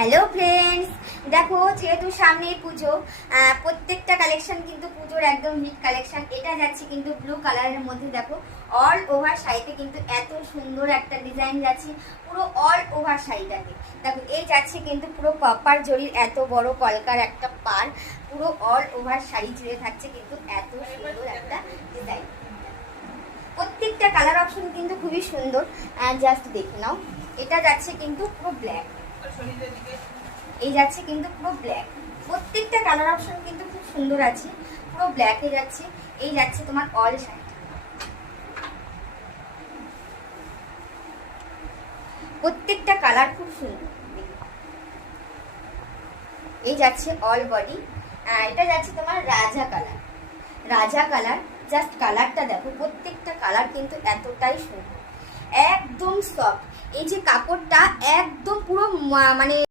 Hello friends, দেখো যেহেতু সামনেই পুজো, প্রত্যেকটা কালেকশন কিন্তু পুজোর একদম হিট কালেকশন। এটা যাচ্ছে কিন্তু ব্লু কালারের মধ্যে, দেখো অল ওভার শাড়িতে কিন্তু এত সুন্দর একটা ডিজাইন যাচ্ছে পুরো অল ওভার শাড়িটাকে। দেখো এই যাচ্ছে কিন্তু পুরো কপার জরির এত বড় কলকার একটা পার, পুরো অল ওভার শাড়ি জুড়ে থাকছে কিন্তু এত সুন্দর একটা ডিজাইন। প্রত্যেকটা কালার অপশন কিন্তু খুবই সুন্দর, জাস্ট দেখে নাও। এটা যাচ্ছে কিন্তু পুরো ব্ল্যাক, এই যাচ্ছে কিন্তু পুরো ব্ল্যাক। প্রত্যেকটা কালার অপশন কিন্তু খুব সুন্দর আছে, পুরো ব্ল্যাকে যাচ্ছে। এই যাচ্ছে তোমার অল শাড়ি, প্রত্যেকটা কালার খুব সুন্দর। এই যাচ্ছে অল বডি, এটা যাচ্ছে তোমার রাজা কালার। রাজা কালার, জাস্ট কালারটা দেখো, প্রত্যেকটা কালার কিন্তু এতটাই সুন্দর, একদম সফট। এই যে কাপড়টা একদম পুরো মানে